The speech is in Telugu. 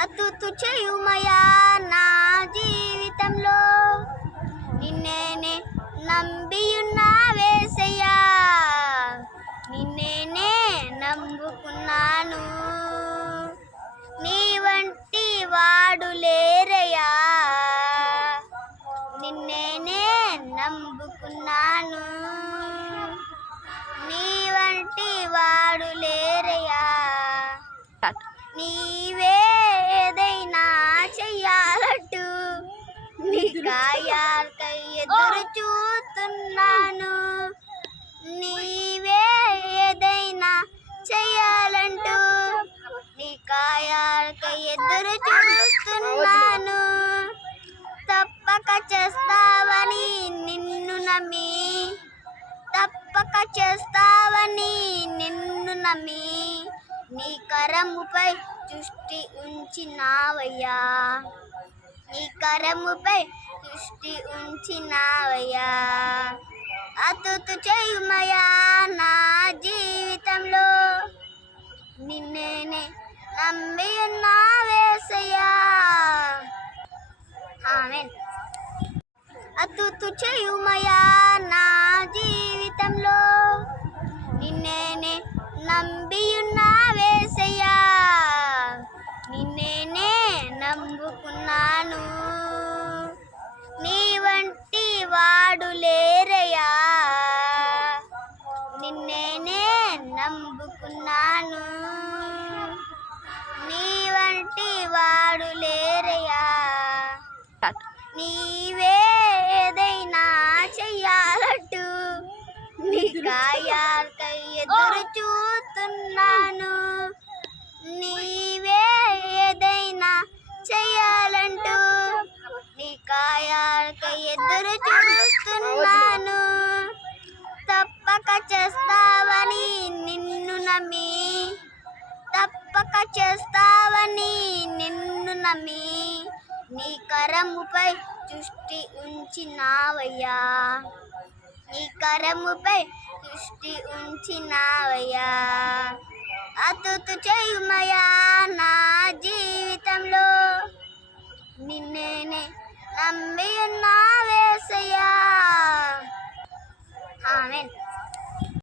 అతుతు చేయుమయా నా జీవితంలో, నిన్నేనే నమ్మియున్నా వేసయ్యా, నిన్నేనే నమ్ముకున్నాను, నీ వంటి వాడు లేరయ్యా, నిన్నేనే నమ్ముకున్నాను, నీ వంటి వాడు లేరయ్యా. నీవే ఏదైనా చెయ్యాలట్టు నీ గాయాలకై ఎదురు చూస్తున్నాను, నీవే ఏదైనా చెయ్యాలంటూ నీ గాయాలకై ఎదురు చూస్తున్నాను, తప్పక చేస్తావని నిన్ను నమ్మి, తప్పక చేస్తావని నిన్ను నమ్మి, నీ కరముపై దృష్టి ఉంచినావయ్యా, నీ కరముపై దృష్టి ఉంచినావయ్యా. అతుతు చేయుమయా నా జీవితంలో, నిన్నేనే నమ్మి ఉన్నా వేసయ్యా. ఆమేన్. అతుతు చేయుమయా నా జీవితంలో, నిన్నేనే నమ్మియున్నా వేసయ్యా, నిన్నేనే నమ్ముకున్నాను, నీ వంటి వాడు లేరయ్యా, నిన్నేనే నమ్ముకున్నాను, నీ వంటి వాడు లేరయ్యా. నీవే ఏదైనా చెయ్యాలట్టు నీ గాయాలకై ఎదురు చూస్తున్నాను, నీవే ఏదైనా చెయ్యాలంటూ నీ గాయాలకై ఎదురు చూస్తున్నాను, తప్పక చేస్తావని నిన్ను నమ్మి, తప్పక చేస్తావని నిన్ను నమ్మి, నీ కరముపై దృష్టి ఉంచినావయ్యా, నీ కరముపై దృష్టి ఉంచినావయ్యా. అతుతు చేయుమయా